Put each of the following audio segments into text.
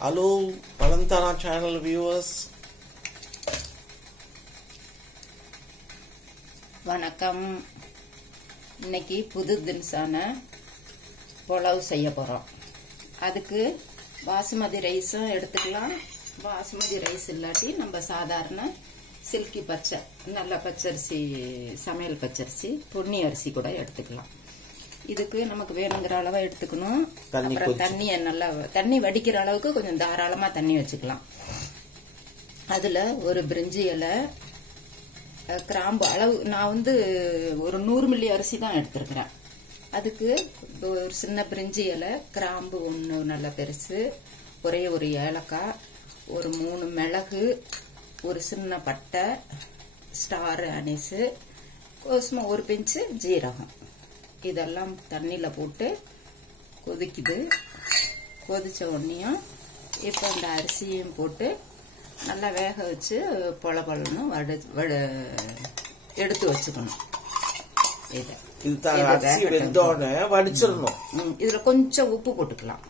Hello, Palantana channel viewers. வணக்கம். இன்னைக்கு புது தினசான புலாவ் செய்ய போறோம். அதுக்கு பாசுமதி ரைஸும் எடுத்துக்கலாம். பாசுமதி ரைஸ் இல்லாட்டி நம்ம சாதாரண சில்கி பச்சை நல்ல பச்சரிசி சமையல் பச்சரிசி பொன்னி அரிசி கூட எடுத்துக்கலாம். இதுக்கு நமக்கு வேணுங்கிற அளவா எடுத்துக்கணும். அப்புறம் தண்ணியை நல்லா தண்ணி வடிக்கிற அளவுக்கு கொஞ்சம் தாராளமா தண்ணி வச்சுக்கலாம். அதுல ஒரு பிரிஞ்சி இலை, கிராம்பு அளவு நான் ஒரு 100 மில்லி அரிசி தான் எடுத்திருக்கிறேன். அதுக்கு ஒரு சின்ன பிரிஞ்சி இலை, கிராம்பு ஒன்று நல்ல பெருசு, ஒரே ஒரு ஏலக்காய், ஒரு 3 மிளகு, ஒரு சின்ன பட்டை, ஸ்டார் அனீஸு, சும்மா ஒரு பிஞ்சு ஜீரகம். இதெல்லாம் தண்ணியில போட்டு கொதிக்குது. கொதிச்ச உடனேயும் இப்போ இந்த அரிசியும் போட்டு நல்லா வேக வச்சு பொல பொலன்னு எடுத்து வச்சுக்கணும். இதுல கொஞ்சம் உப்பு போட்டுக்கலாம்.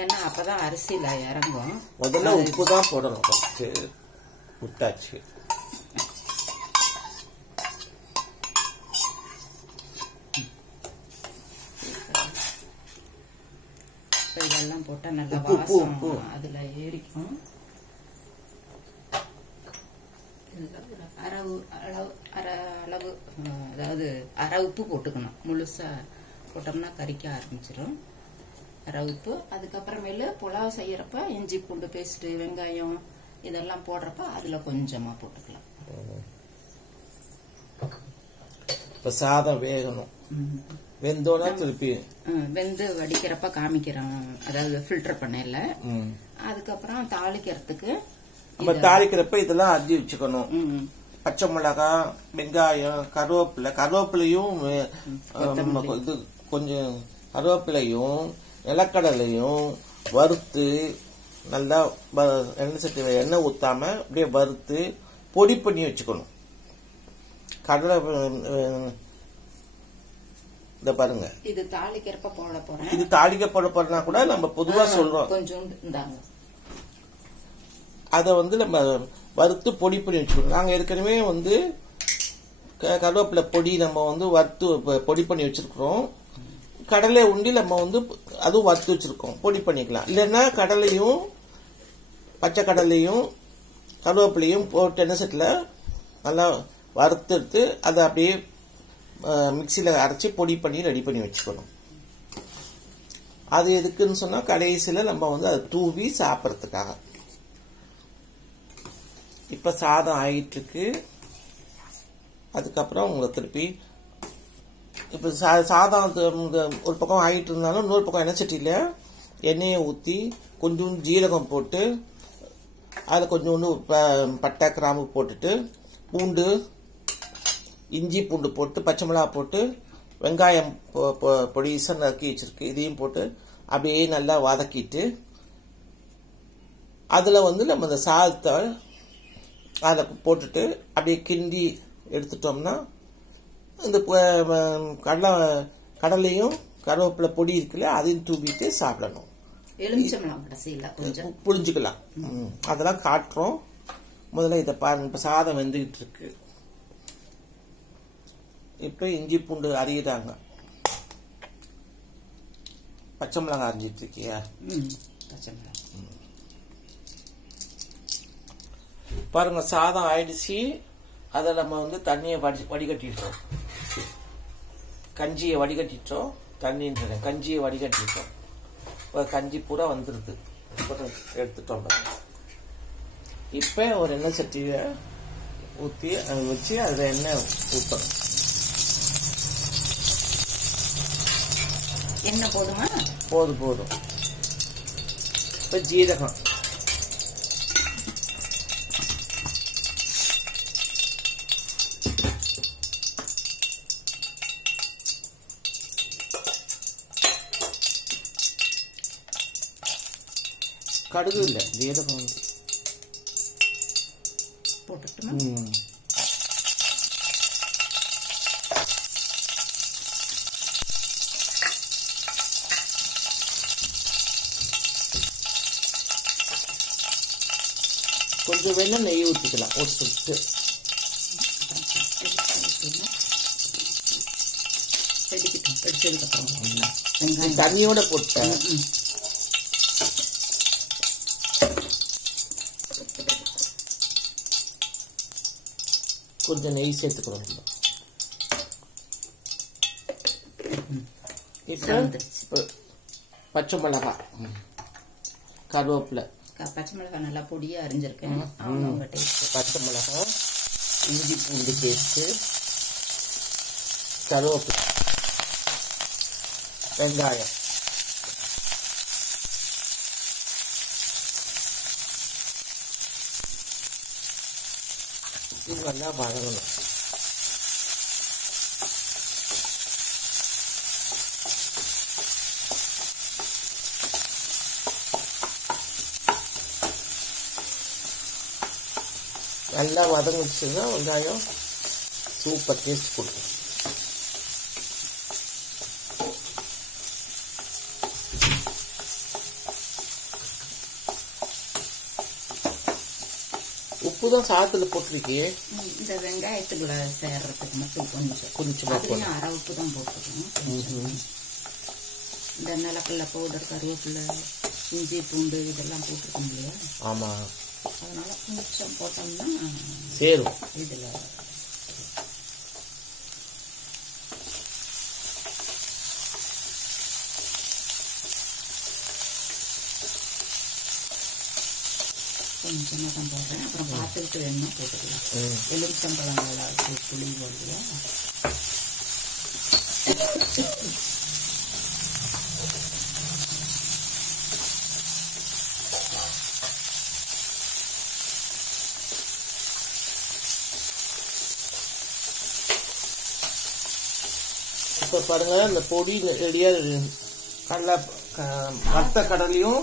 ஏன்னா அப்பதான் அரிசியில இறங்கும். முதல்ல உப்பு தான் போடணும். விட்டாச்சு. இதெல்லாம் போட்டா நல்லா வாசம் அதுல ஏறிக்கும். அரை அளவு அதாவது அரை உப்பு போட்டுக்கணும். முழுசா போட்டோம்னா கறிக்க ஆரம்பிச்சிடும். அரை உப்பு. அதுக்கப்புறமேல புலாவ் செய்யறப்ப இஞ்சி பூண்டு பேஸ்ட், வெங்காயம் இதெல்லாம் போடுறப்ப அதுல கொஞ்சமா போட்டுக்கலாம். சாதம் வேகணும். வெந்தோனா திருப்பி வெந்து வடிக்கிறப்ப காமிக்கிறோம். அதாவது ஃபில்டர் பண்ணல. அதுக்கப்புறம் தாளிக்கிறதுக்கு நம்ம தாளிக்கிறப்ப இதெல்லாம் அரிஞ்சு வச்சுக்கணும். பச்சை மிளகாய், வெங்காயம், கருவேப்பிலையும் இது கொஞ்சம் கருவேப்பிலையும் நிலக்கடலையும் வறுத்து நல்லா எண்ணெய் சட்டி எண்ணெய் ஊத்தாம அப்படியே வறுத்து பொடி பண்ணி வச்சுக்கணும். கடலை இத பாருங்க. இது தாளிக்கிறப்ப போட போறேன். இது தாளிக்க போட போறனா கூட நம்ம பொதுவா சொல்றோம். கொஞ்சம் இந்தாங்க. அத நம்ம வறுத்து பொடி பண்ணி வச்சுக்கணும். நாங்க ஏற்கனவே கருவேப்பிலை பொடி நம்ம வறுத்து பொடி பண்ணி வச்சிருக்கிறோம். கடலை உண்டி நம்ம அதுவும் வறுத்து வச்சிருக்கோம். பொடி பண்ணிக்கலாம். இல்லைன்னா கடலையும் பச்சை கடலையும் கருவேப்பிலையும் போட்டு எண்ணெய் சட்டில நல்லா வறுத்து எடுத்து அதை அப்படியே மிக்சியில அரைச்சி பொடி பண்ணி ரெடி பண்ணி வச்சுக்கணும். அது எதுக்குன்னு சொன்னா கடைசியில நம்ம அதை தூவி சாப்பிடறதுக்காக. இப்ப சாதம் ஆயிட்டு இருக்கு. அதுக்கப்புறம் உங்களுக்கு திருப்பி இப்ப சாதம் ஒரு பக்கம் ஆயிட்டு இருந்தாலும் இன்னொரு பக்கம் எண்ணெய் சட்டியில எண்ணெயை ஊத்தி கொஞ்சம் ஜீரகம் போட்டு அதுல கொஞ்சோண்டு பட்டை கிராம்பு போட்டுட்டு பூண்டு இஞ்சி பூண்டு போட்டு பச்சை மிளகா போட்டு வெங்காயம் பொடிசா நறுக்கி வச்சிருக்கு இதையும் போட்டு அப்படியே நல்லா வதக்கிட்டு அதுல நம்ம இந்த சாதத்தை அதை போட்டுட்டு அப்படியே கிண்டி எடுத்துட்டோம்னா இந்த கடலையும் கருவேப்பிலை பொடி இருக்குல்ல அதையும் தூவிட்டு சாப்பிடணும். புளிஞ்சுக்கலாம். அதெல்லாம் காட்டுறோம். முதல்ல இதை பாருங்க. இப்ப சாதம் வெந்துகிட்டு இருக்கு. இப்ப இஞ்சி பூண்டு அரியுதாங்க. பச்சை மிளகாய் அரிஞ்சிட்டு இருக்கியா? பச்சை மிளகாய் பாருங்க. சாதம் ஆயிடுச்சு. அதை நம்ம தண்ணியை வடிகட்டிட்டோம். கஞ்சியை வடிகட்டிட்டோம். தண்ணின்ற கஞ்சியை வடிகட்டிட்டோம். கஞ்சி பூரா வந்துருது. எடுத்துட்டோம். இப்ப ஒரு எண்ணெய் சட்டிய ஊத்தி வச்சு அதுல எண்ணெய் ஊத்தணும். என்ன போதுமா? போதும். இப்ப ஜீரகம், கடுகு இல்ல ஜீரகம் போட்டுட்டுமா? கொஞ்சம் வேணா நெய் ஊற்றிக்கலாம் ஒரு சொட்டு. எடுத்ததுக்கப்புறம் தண்ணியோட போட்டேன். கொஞ்சம் நெய் சேர்த்துக்கிறோம். இப்போ பச்சை மிளகாய், கருவேப்பிலை, பச்சை மிளகாய் நல்லா பொடியாக அரிஞ்சிருக்கேன். அவங்க டேஸ்ட் பச்சை மிளகாய், இஞ்சி பூண்டு பேஸ்ட்டு, கருவேப்பிலை, வெங்காயம், இது நல்லா வதங்கணும். நல்லா வதங்கிடுச்சுன்னா வெங்காயம் சூப்பர் டேஸ்ட் கொடுக்கும். உப்பு தான் சாதத்தில் போட்டிருக்கியே. இந்த வெங்காயத்துக்குள்ள சேர்றதுக்கு மட்டும் கொஞ்சம் அரை உப்பு தான் போட்டுக்கணும். இந்த நிலக்கடலை பவுடர், கருவேப்பிலை, இஞ்சி பூண்டு இதெல்லாம் போட்டிருக்கோம் இல்லையா? ஆமாம், அதனால கொஞ்சம் போட்டோம்னா சேரும் இதில். கொஞ்சமாக தான் போடுறேன். அப்புறம் பார்த்துக்கிட்டு வேணும்னா போட்டுக்கலாம். எலுமிச்சம்பழம் நல்லா புளி போடுறியா? இப்போ பாருங்க, இந்த பொடி ரெடியாக கடலை வறுத்த கடலையும்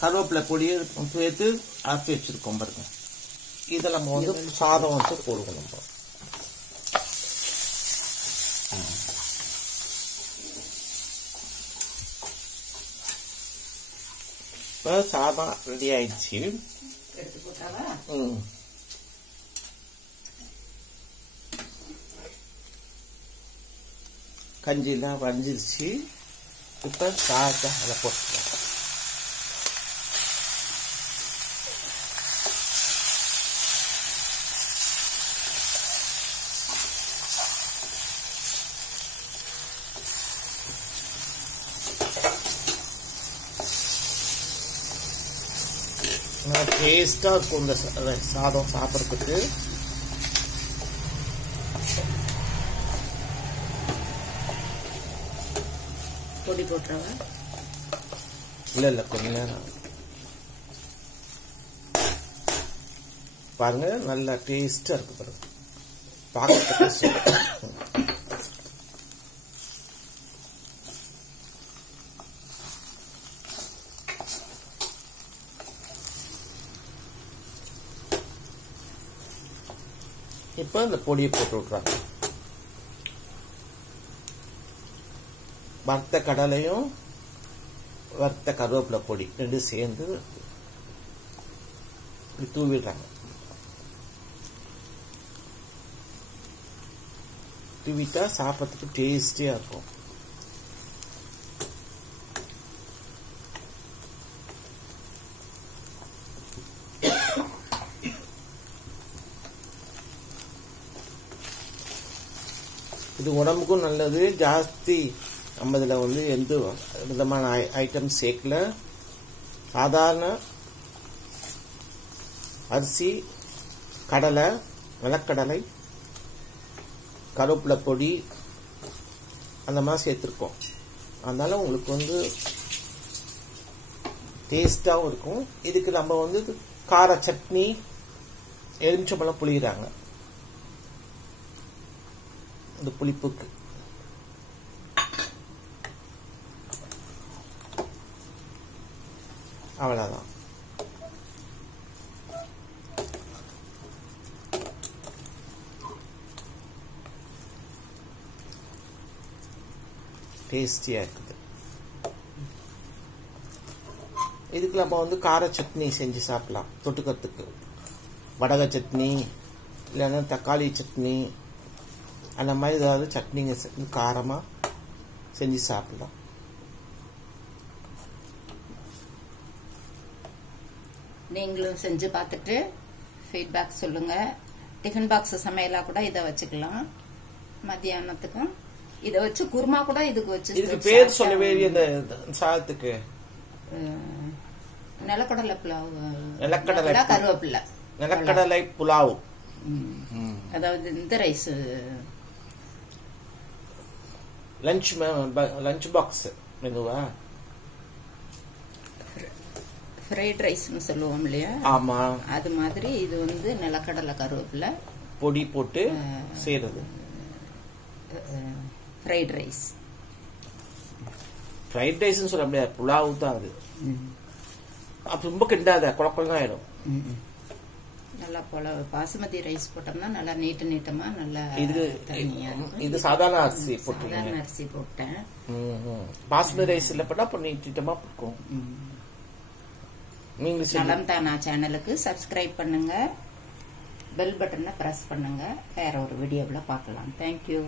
கருவேப்பிலை பொடியும் சேர்த்து ஆக்கி வச்சிருக்கோம் பாருங்க. இதை நம்ம வந்து சாதம் வந்து போடுவோம். நம்ம இப்போ சாதம் ரெடி ஆயிடுச்சு. கஞ்சிலாம் வஞ்சிருச்சு. இப்போ சாதத்தை அதில் போட்டுக்கலாம். டேஸ்டாக இருக்கும் இந்த சாதம் சாப்பிட்றதுக்கு. பொடி போட்டுறவா? இல்லை கொஞ்ச நேரம் பாருங்க, நல்லா டேஸ்டாக இருக்கு பாருங்க, பார்க்கறதுக்கு. இப்போ இந்த பொடியை போட்டு விட்றாங்க. வறுத்த கடலையும் வறுத்த கருவேப்பிலை பொடி ரெண்டும் சேர்ந்து தூவிடுறாங்க. தூவிட்டா சாப்பிட்றதுக்கு டேஸ்டியாக இருக்கும். இது உடம்புக்கும் நல்லது. ஜாஸ்தி நம்ம இதில் வந்து எந்த விதமான ஐட்டம் சேர்க்கல. சாதாரண அரிசி, கடலை, நிலக்கடலை, கருவேப்பிலை பொடி அந்த மாதிரி சேர்த்துருக்கோம். அதனால உங்களுக்கு வந்து டேஸ்டாகவும் இருக்கும். இதுக்கு நம்ம வந்து கார சட்னி, எலுமிச்சம்பழம் புளிகிறாங்க இந்த புளிப்புக்கு. அவ்வளோதான். டேஸ்டியாக இருக்குது. இதுக்கு நம்ம வந்து கார சட்னி செஞ்சு சாப்பிடலாம் தொட்டுக்கிறதுக்கு. வடக சட்னி இல்லைன்னா தக்காளி சட்னி அந்த மாதிரி ஏதாவது சட்னிங்க காரமாக செஞ்சு சாப்பிடலாம். நீங்களும் செஞ்சு பார்த்துட்டு ஃபீட்பேக் சொல்லுங்க. டிஃபன் பாக்ஸ் சமையலா கூட இதை வச்சுக்கலாம். மத்தியானத்துக்கும் இதை வச்சு குருமா கூட இதுக்கு பேர் சொல்ல வேண்டிய இந்த சாதத்துக்கு நிலக்கடலை புலாவ், கருவேப்பிலை நிலக்கடலை புலாவ். அதாவது இந்த ரைஸ் லஞ்ச் பாக்ஸ் மெனுவா ஃப்ரைட் ரைஸ்னு சொல்லுவோம் இல்லையா? ஆமா, அது மாதிரி இது வந்து நிலக்கடலை கருவேப்பிலை பொடி போட்டு செய்யறது ஃப்ரைட் ரைஸ். ஃப்ரைட் ரைஸ்னு சொல்ல முடியாது, புலாவு தான் அது. அப்ப ரொம்ப கிண்டாத குழப்பம் ஆயிடும். நல்லா பாசுமதி ரைஸ் போட்டோம்னா நல்லா நீட்டமா நல்லா இது சாதாரண அரிசி போட்டீங்க? சாதாரண அரிசி போட்டேன். பாசுமதி ரைஸ் இல்ல பண்ணா அப்ப நீட்டமா இருக்கும். நலம் தானா சேனலுக்கு சப்ஸ்கிரைப் பண்ணுங்க, பெல் பட்டனை பிரஸ் பண்ணுங்க. வேற ஒரு வீடியோவில் பார்க்கலாம். தேங்க்யூ.